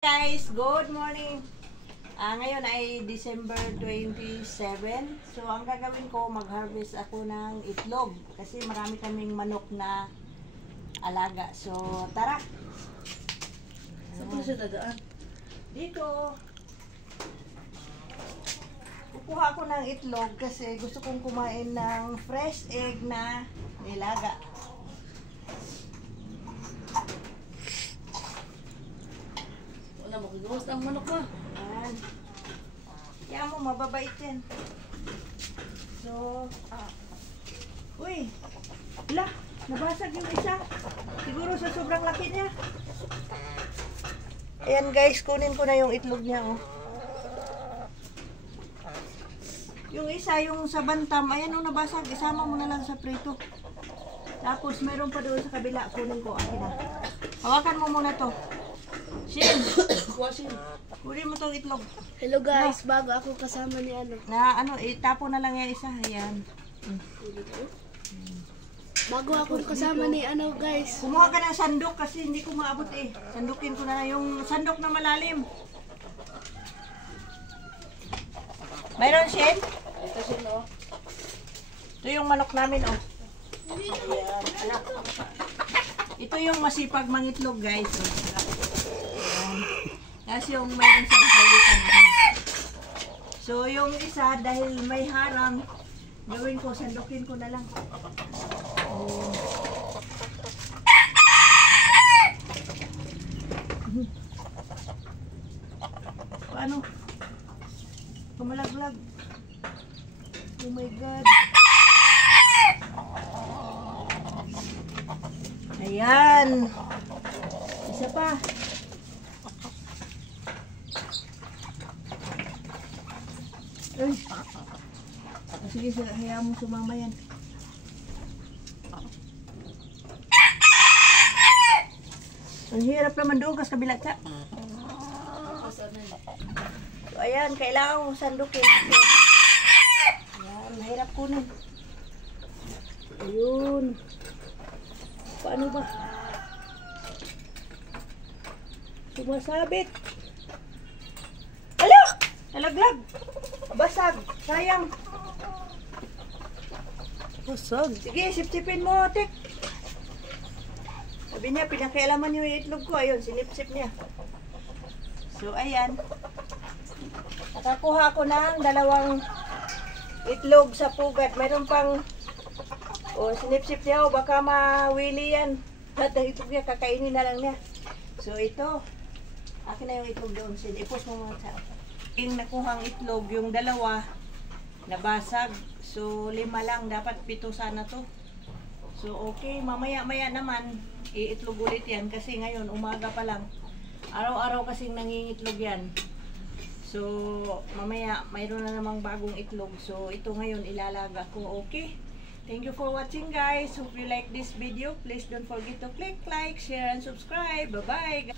Guys, good morning. Ngayon ay December 27. So, ang gagawin ko, mag-harvest ako ng itlog. Kasi marami kaming manok na alaga. So, tara. Saan po siya dadaan? Dito. Kukuha ko ng itlog kasi gusto kong kumain ng fresh egg na nilaga. Wala mo, kigawas ang manok mo. Ayan. Kaya mo, mababait yan. So, uy, wala, nabasag yung isa. Siguro sa sobrang laki niya. Ayan guys, kunin ko na yung itlog niya, oh. Yung isa, yung sa bantam, ayan o, nabasag. Isama mo na lang sa prito. Tapos, mayroon pa doon sa kabila. Kunin ko, akin na. Hawakan mo muna to. Shin! Kunin mo tong itlog. Hello guys, bago ako kasama ni ano. Na ano, itapo na lang yan isa. Ayan. Bago ako kasama ni ano guys. Kumuha ka ng sandok kasi hindi ko maabot eh. Sandukin ko na yung sandok na malalim. Mayroon, Shin? Ito siya, no? Ito yung manok namin, oh. Ayan, anak. Ito yung masipag mangitlog, guys. Ayan. Kasi yung mayroon siyang kawitan. So, yung isa, dahil may harang, gawin ko, sandukin ko na lang. Paano? Kumalaglag. Oh my God. Ayan. Isa pa. Ay. Sige, hayaan mo sumama yan. Ang hirap naman doon kasi kabila ka. So, ayan, kailangan mo sandukin. Ayan, mahirap kunin. Ayun. Paano ba? Sumasabit. Alo! Nalaglag. Basag. Sayang. Basag. Sige, sip-sipin mo, Tek. Sabi niya, pinakialaman niyo yung itlog ko. Ayun, sinip-sip niya. So, ayan. Nakakuha ko ng 2 itlog sa pugad. Mayroon pang sinip-sip niya. Baka mawili yan. At ang itlog niya, kakainin na lang niya. So, ito. Akin na yung itlog doon. Ipos mo muna sa yung nakuhang itlog, yung 2 nabasag. So, 5 lang. Dapat 7 sana to. So, okay. Mamaya-maya naman, iitlog ulit yan. Kasi ngayon, umaga pa lang. Araw-araw kasing nangingitlog yan. So, mamaya, mayroon na namang bagong itlog. So, ito ngayon, ilalaga ko. Okay? Thank you for watching, guys. Hope you like this video. Please don't forget to click like, share, and subscribe. Bye-bye.